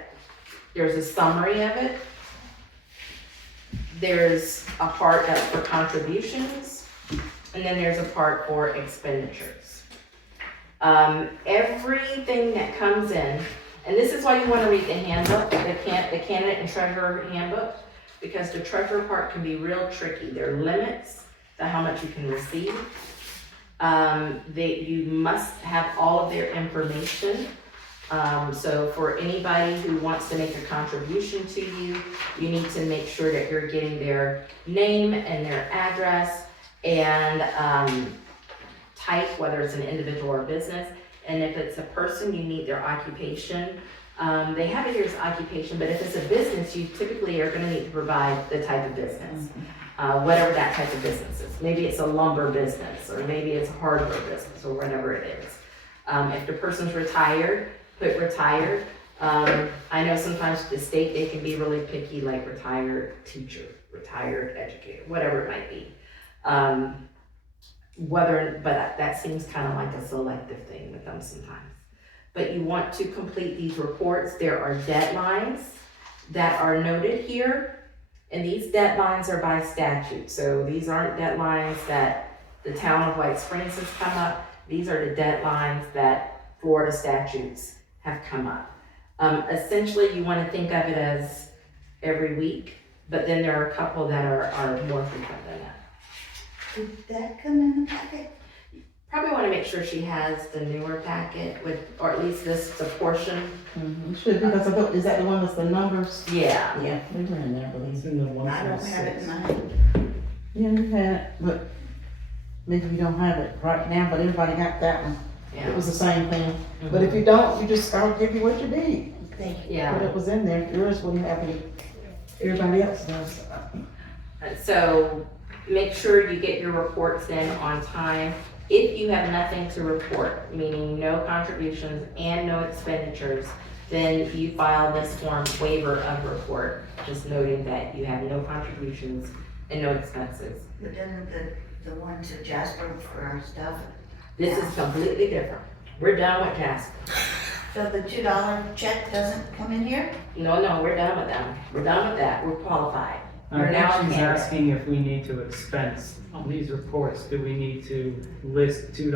there's a summary of it. There's a part that's for contributions, and then there's a part for expenditures. Everything that comes in, and this is why you want to read the handbook, the candidate and treasurer handbook, because the treasurer part can be real tricky. There are limits to how much you can receive. You must have all of their information. So for anybody who wants to make a contribution to you, you need to make sure that you're getting their name and their address and type, whether it's an individual or business. And if it's a person, you need their occupation. They have it here as occupation, but if it's a business, you typically are going to need to provide the type of business, whatever that type of business is. Maybe it's a lumber business, or maybe it's a hardware business, or whatever it is. If the person's retired, put retired. I know sometimes the state, they can be really picky, like retired teacher, retired educator, whatever it might be. But that seems kind of like a selective thing with them sometimes. But you want to complete these reports. There are deadlines that are noted here, and these deadlines are by statute. So these aren't deadlines that the town of White Springs has come up. These are the deadlines that Florida statutes have come up. Essentially, you want to think of it as every week, but then there are a couple that are more frequent than that. Did that come in the packet? Probably want to make sure she has the newer packet with, or at least the portion. Mm-hmm. Should be, because is that the one that's the numbers? Yeah. Yeah, they were in there, I believe. It's in the one I don't through have it six. in mine. Yeah, you had it, but maybe you don't have it right now, but everybody got that one. Yeah. It was the same thing. But if you don't, you just, I'll give you what you need. Thank you. Yeah. But it was in there, yours wouldn't have it. Everybody else does. So make sure you get your reports in on time. If you have nothing to report, meaning no contributions and no expenditures, then you file this form waiver of report, just noting that you have no contributions and no expenses. But then the one to Jasper for our stuff. This is completely different. We're done with Jasper. So the $2 check doesn't come in here? No, we're done with them. We're done with that. We're qualified. I We're now a think she's candidate. asking if we need to expense on these reports. Do we need to list $2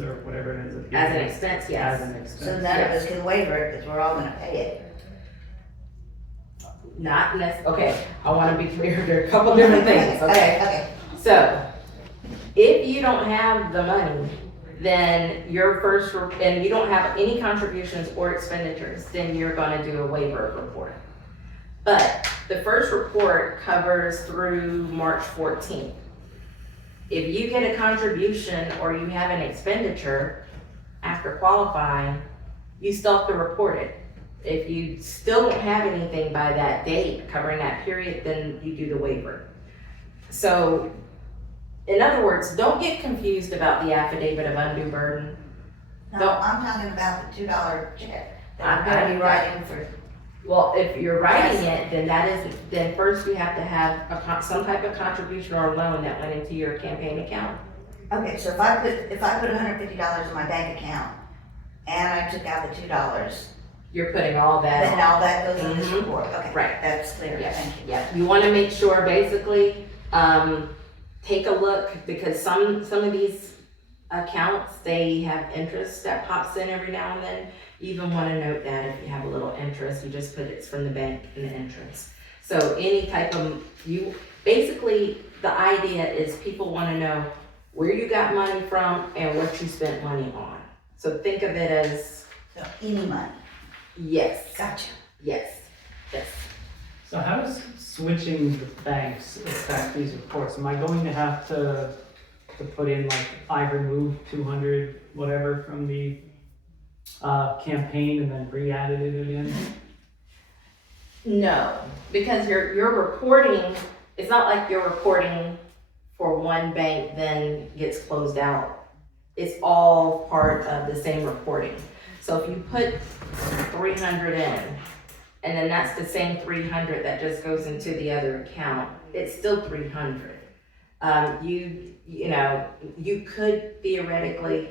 or whatever it is? As an expense, yes. As an So expense. none of us can waiver it because we're all gonna pay it. Not okay, I wanna be clear, there are a couple different things, okay? Okay. So, if you don't have the money, then your first, and you don't have any contributions or expenditures, then you're gonna do a waiver of report. But the first report covers through March 14th. If you get a contribution or you have an expenditure after qualifying, you still have to report it. If you still don't have anything by that date covering that period, then you do the waiver. So, in other words, don't get confused about the affidavit of undue burden. No, I'm talking about the $2 check that I'm I- gonna be writing for. Well, if you're writing it, then first you have to have some type of contribution or loan that went into your campaign account. Okay, so if I put $150 in my bank account and I took out the $2, You're putting all that then all that goes in this Mhm. report. Okay, Right. that's clear. Yeah, Thank you. yeah. You want to make sure, basically, take a look, because some of these accounts, they have interest that pops in every now and then. You even want to note that if you have a little interest, you just put it's from the bank and the interest. So any type of, basically, the idea is people want to know where you got money from and what you spent money on. So think of it as, So any money. yes, Gotcha. yes, yes. So how does switching the banks affect these reports? Am I going to have to put in like, I removed 200 whatever from the campaign and then re-added it again? No, because you're reporting, it's not like you're reporting for one bank then gets closed out. It's all part of the same reporting. So if you put 300 in, and then that's the same 300 that just goes into the other account, it's still 300. You know, you could theoretically,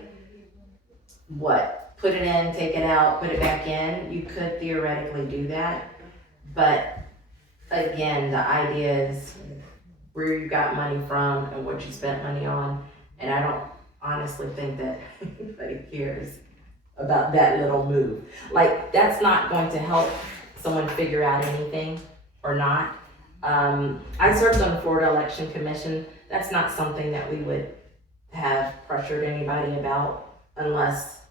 put it in, take it out, put it back in. You could theoretically do that. But again, the idea is where you got money from and what you spent money on. And I don't honestly think that anybody cares about that little move. Like, that's not going to help someone figure out anything or not. I served on the Florida Election Commission. That's not something that we would have pressured anybody about, unless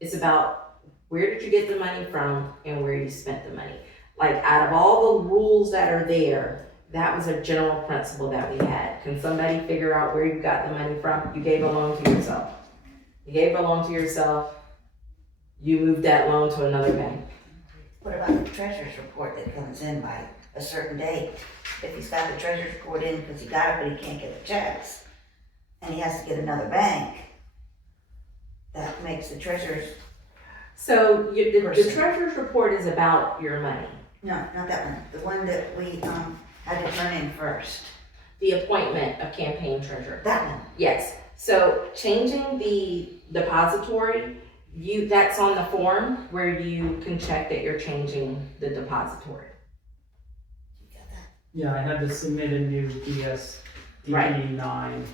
it's about where did you get the money from and where you spent the money. Like, out of all the rules that are there, that was a general principle that we had. Can somebody figure out where you got the money from? You gave a loan to yourself. You gave a loan to yourself, you moved that loan to another bank. What about the treasurer's report that comes in by a certain date? If he's got the treasurer's report in because he got it but he can't get the checks, and he has to get another bank, that makes the treasurer's, So the treasurer's report is about your money. no, not that one, the one that we, had to turn in first. The appointment of campaign treasurer. That one. Yes, so changing the depository, that's on the form where you can check that you're changing the depository. You got that? Yeah, I had to submit a new DSD9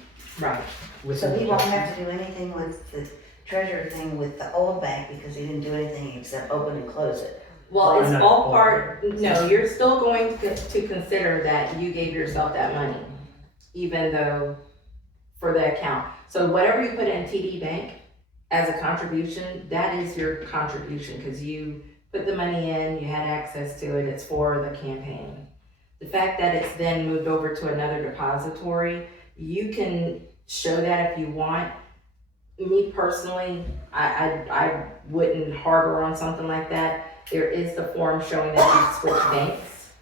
Right. with So an he won't adjustment. have to do anything with the treasurer thing with the old bank because he didn't do anything except open and close it. Well, it's No. all part, no, you're still going to consider that you gave yourself that money, even though for the account. So whatever you put in TD Bank as a contribution, that is your contribution, because you put the money in, you had access to it, it's for the campaign. The fact that it's then moved over to another depository, you can show that if you want. Me personally, I wouldn't harbor on something like that. There is the form showing that you switch banks,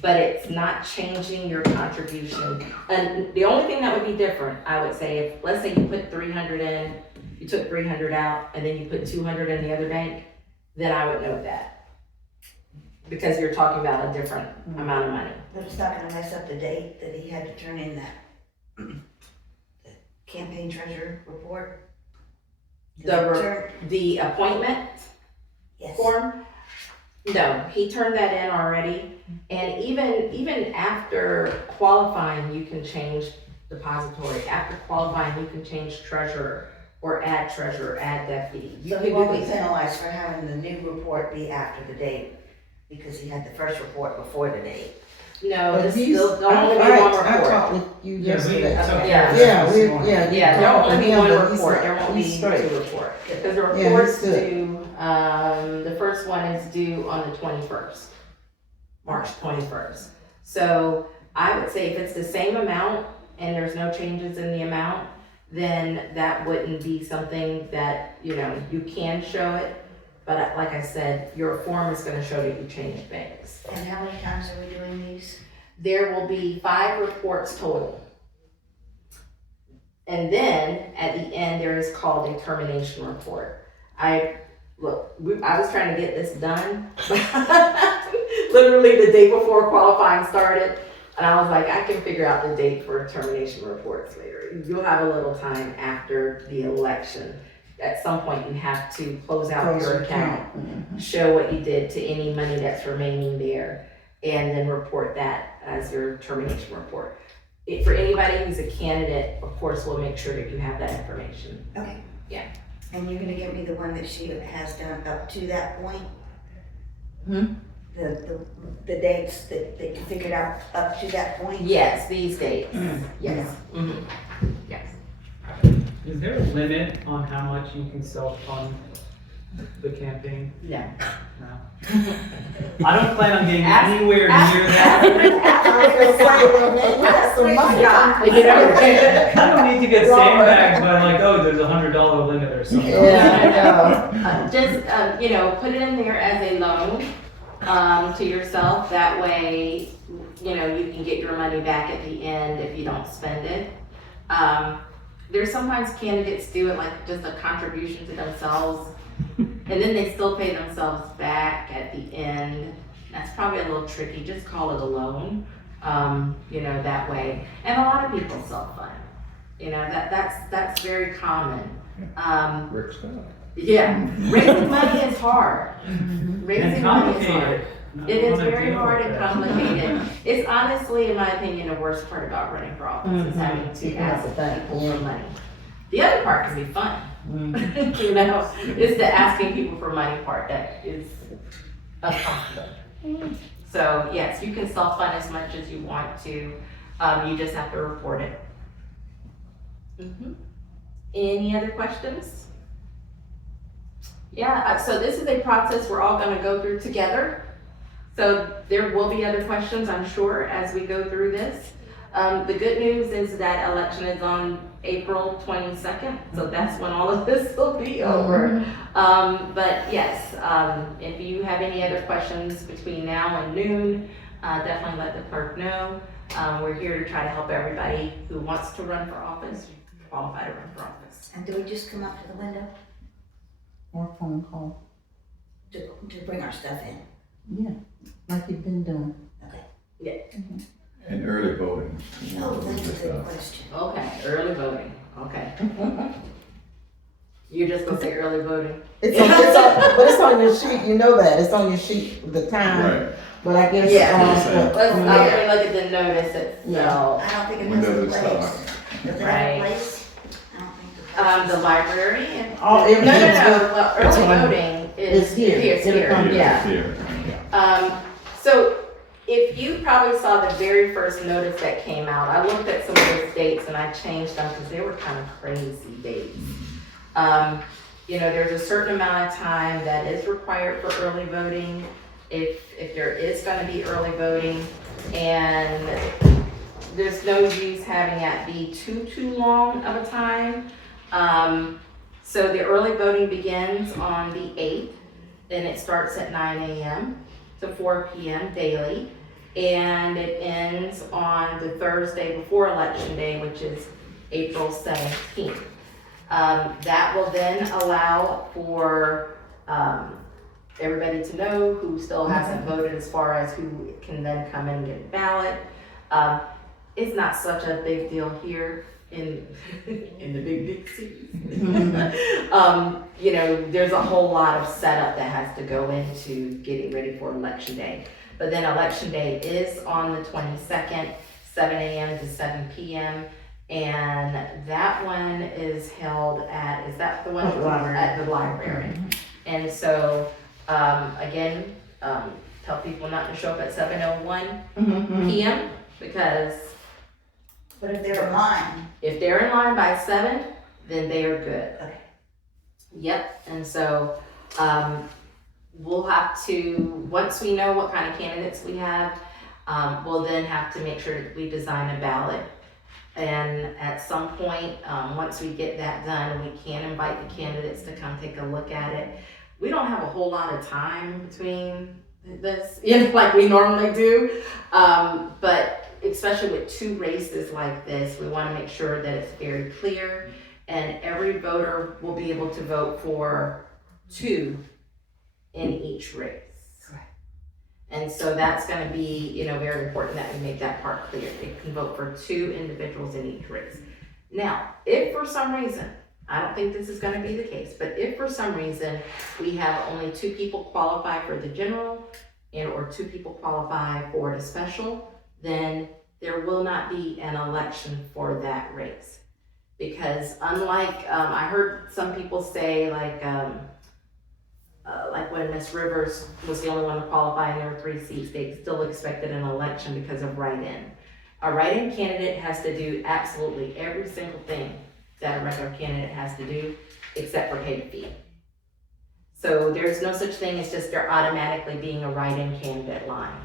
but it's not changing your contribution. And the only thing that would be different, I would say, if, let's say you put 300 in, you took 300 out, and then you put 200 in the other bank, then I would know that. Because you're talking about a different amount of money. But it's not gonna mess up the date that he had to turn in that the campaign treasurer report? The appointment Yes. form? No, he turned that in already. And even after qualifying, you can change depository. After qualifying, you can change treasurer or add treasurer, add deputy. You So can he do won't be these. penalized for having the new report be after the date because he had the first report before the date. No, But this he's, there'll only be I one report. talked with you yesterday. Yeah. Yeah, you Yeah, there'll talked to only be him, one but he's report, not- there won't be he's two straight. reports. Because the Yeah, report's he's good. due, the first one is due on the 21st, March 21st. So I would say if it's the same amount and there's no changes in the amount, then that wouldn't be something that, you can show it. But like I said, your form is gonna show that you changed banks. And how many times are we doing these? There will be 5 reports total. And then at the end, there is called a termination report. I was trying to get this done literally the day before qualifying started. And I was like, I can figure out the date for termination reports later. You'll have a little time after the election. At some point, you have to close out your account, show what you did to any money that's remaining there, and then report that as your termination report. For anybody who's a candidate, of course, we'll make sure that you have that information. Okay. Yeah. And you're gonna give me the one that she has done up to that point? The dates that you figured out up to that point? Yes, these dates. Yes. Mhm. Yes. Is there a limit on how much you can self-fund the campaign? No. No. I don't plan on getting anywhere near that. I don't need to get sandbagged by like, oh, there's $100 limit or something. Yeah, I know. Just, put it in there as a loan, to yourself. That way, you know, you can get your money back at the end if you don't spend it. There's sometimes candidates do it like just a contribution to themselves, and then they still pay themselves back at the end. That's probably a little tricky. Just call it a loan, you know, that way. And a lot of people self-fund. You know, that's very common. Rick Scott. Yeah, raising money is hard. Raising And money is hard. complicated. It is very hard and complicated. It's honestly, in my opinion, the worst part about running for office is having to ask people for money. The other part can be fun. You know, it's the asking people for money part that is uncomfortable. So yes, you can self-fund as much as you want to. You just have to report it. Any other questions? Yeah, so this is a process we're all gonna go through together. So there will be other questions, I'm sure, as we go through this. The good news is that election is on April 22nd, so that's when all of this will be over. But yes, if you have any other questions between now and noon, definitely let the clerk know. We're here to try to help everybody who wants to run for office, qualify to run for office. And do we just come up to the window Or phone call. to bring our stuff in? Yeah, like you've been doing. And early voting. Oh, that's a good question. Okay, early voting, okay. You're just gonna say early voting? But it's on your sheet, you know that, it's on your sheet, the time, Right. but I guess. Yeah. Let's Let's look at the notice itself. I don't think it Window has to a place. start. Does it have Right. a place? I don't think The library and. Oh, No, everything's well, It's early on- voting is. it's here. It's It'll here, come yeah. Here. So if you probably saw the very first notice that came out, I looked at some of those dates and I changed them because they were kind of crazy dates. You know, there's a certain amount of time that is required for early voting, if there is gonna be early voting, and there's no use having it be too long of a time. So the early voting begins on the 8th, and it starts at 9 a.m. to 4 p.m. daily, and it ends on the Thursday before Election Day, which is April 17th. That will then allow for everybody to know who still hasn't voted, as far as who can then come in and get a ballot. It's not such a big deal here in the big cities. You know, there's a whole lot of setup that has to go into getting ready for Election Day. But then Election Day is on the 22nd, 7 a.m. to 7 p.m. And that one is held at, is that the one? At the library. At the library. And so, again, tell people not to show up at 7:01 p.m. because But if they're in line, if they're in line by 7, then they are good. Okay. Yep, and so, we'll have to, once we know what kind of candidates we have, we'll then have to make sure that we design a ballot. And at some point, once we get that done, we can invite the candidates to come take a look at it. We don't have a whole lot of time between this, you know, like we normally do. But especially with 2 races like this, we want to make sure that it's very clear, and every voter will be able to vote for 2 in each race. And so that's going to be, you know, very important that we make that part clear. It can vote for 2 individuals in each race. Now, if for some reason, I don't think this is going to be the case, but if for some reason we have only 2 people qualify for the general or 2 people qualify for the special, then there will not be an election for that race. Because unlike, I heard some people say like when Miss Rivers was the only one to qualify and there were 3 seats, they still expected an election because of write-in. A write-in candidate has to do absolutely every single thing that a regular candidate has to do, except for pay the fee. So there's no such thing as just they're automatically being a write-in candidate line.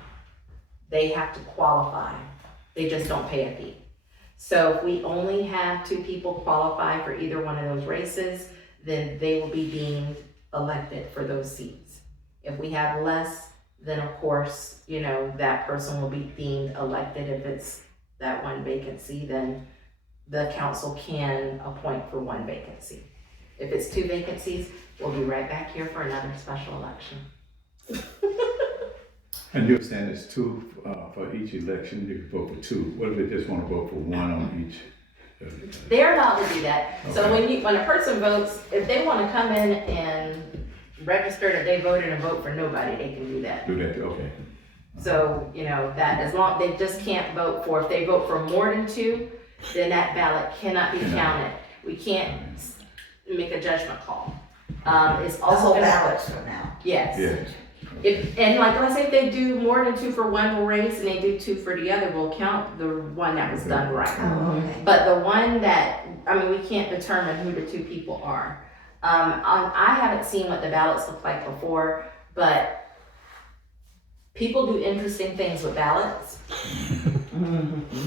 They have to qualify. They just don't pay a fee. So if we only have 2 people qualify for either one of those races, then they will be deemed elected for those seats. If we have less, then of course, you know, that person will be deemed elected. If it's that one vacancy, then the council can appoint for one vacancy. If it's two vacancies, we'll be right back here for another special election. And you're saying it's two, for each election, you can vote for two. What if they just wanna vote for one on each? They're allowed to do that. So Okay. when a person votes, if they want to come in and register that they voted and vote for nobody, they can do that. Do that, okay. So, you know, that as long, they just can't vote for, if they vote for more than two, then that ballot cannot be counted. We can't make a judgment call. It's The also whole gonna, ballots from now. yes. Yes. If, and like, let's say if they do more than two for one race and they do two for the other, we'll count the one that was done right. Oh, okay. But the one that, I mean, we can't determine who the two people are. I haven't seen what the ballots look like before, but people do interesting things with ballots.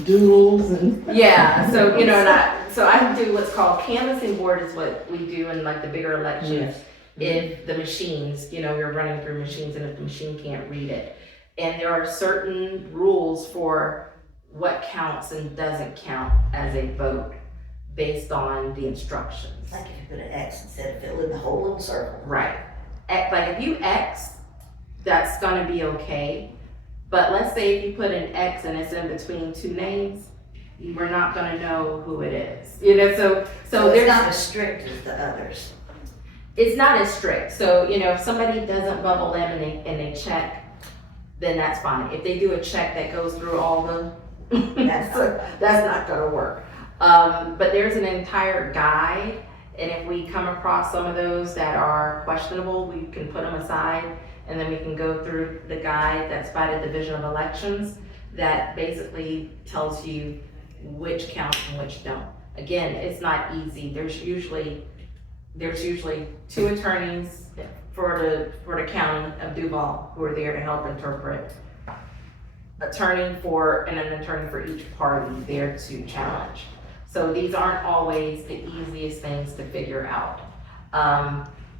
Duels and. Yeah, so, you know, so I do what's called canvassing board is what we do in like the bigger elections. If the machines, you know, you're running through machines and if the machine can't read it. And there are certain rules for what counts and doesn't count as a vote based on the instructions. Like if you put an X instead of filling the whole little circle. Right. Like if you X, that's gonna be okay. But let's say if you put an X and it's in between two names, we're not gonna know who it is. You know, so It's there's not as strict as the others. it's not as strict. So, you know, if somebody doesn't bubble them and they check, then that's fine. If they do a check that goes through all the, that's not gonna work. But there's an entire guide, and if we come across some of those that are questionable, we can put them aside, and then we can go through the guide that's by the Division of Elections that basically tells you which count and which don't. Again, it's not easy. There's usually two attorneys for the county of Duval who are there to help interpret. Attorney and an attorney for each party there to challenge. So these aren't always the easiest things to figure out.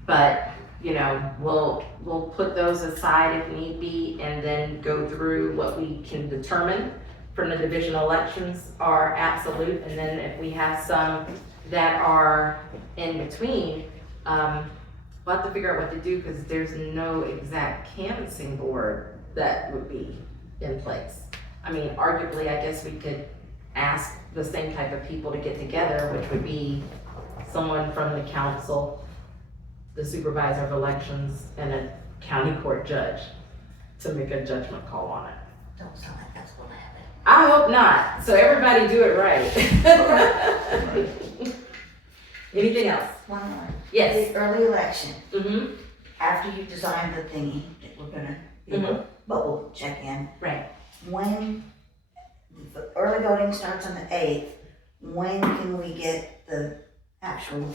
But you know, we'll put those aside if need be, and then go through what we can determine from the divisional elections are absolute, and then if we have some that are in between, we'll have to figure out what to do because there's no exact canvassing board that would be in place. I mean, arguably, I guess we could ask the same type of people to get together, which would be someone from the council, the supervisor of elections, and a county court judge to make a judgment call on it. Don't sound like that's gonna happen. I hope not. So everybody do it right. Anything else? One more. Yes. The early election, Mm-hmm. after you design the thingy that we're gonna do a bubble check in, Right. when the early voting starts on the 8th, when can we get the actual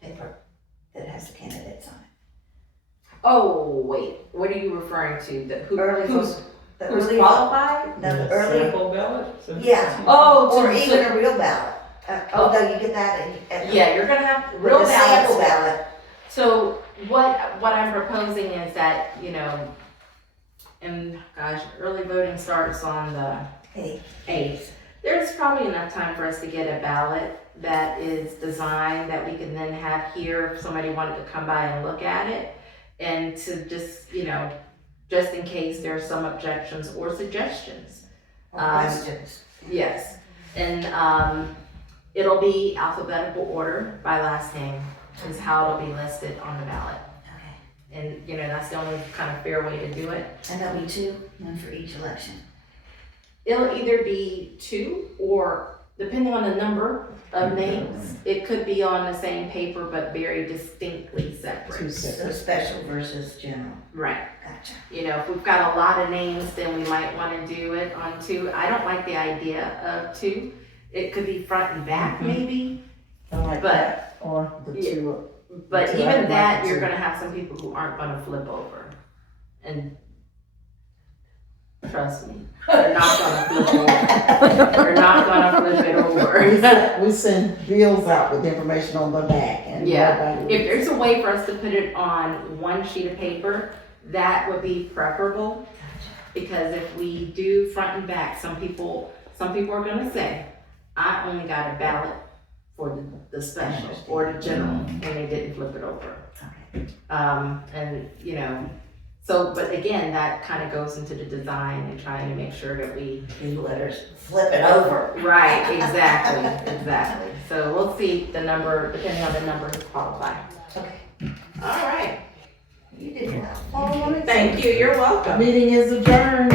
paper that has the candidates on it? Oh, wait. What are you referring to? The Early who's vote- the who's early qualified? No, the early, Sample ballot? Yeah. Oh, or even a real ballot. Although you get that at yeah, you're gonna have with real the sample ballots. ballot. So what I'm proposing is that, you know, and gosh, early voting starts on the Hey, 8th. There's probably enough time for us to get a ballot that is designed that we can then have here if somebody wanted to come by and look at it. And to just, you know, just in case there are some objections or suggestions. or questions. Yes, and it'll be alphabetical order by last name is how it'll be listed on the ballot. Okay. And, you know, that's the only kind of fair way to do it. And there'll be two, one for each election. It'll either be two or, depending on the number of names, it could be on the same paper but very distinctly separate. So special versus general. Right. Gotcha. You know, if we've got a lot of names, then we might want to do it on two. I don't like the idea of two. It could be front and back maybe, I like but that, or the Yeah. two. But So I even like that, it you're too. gonna have some people who aren't gonna flip over. And trust me, they're not gonna flip over. They're not gonna flip it over. We send bills out with information on the back and Yeah, nobody if reads. there's a way for us to put it on one sheet of paper that would be preferable. Because if we do front and back, some people are gonna say, I only got a ballot for the special or the general, and they didn't flip it over. And, you know, so, but again, that kind of goes into the design and trying to make sure that we. You let her flip it over. Right, exactly. So we'll see the number, depending on the number who qualify. Okay. All right, You did well. thank you, you're welcome. Meeting is adjourned.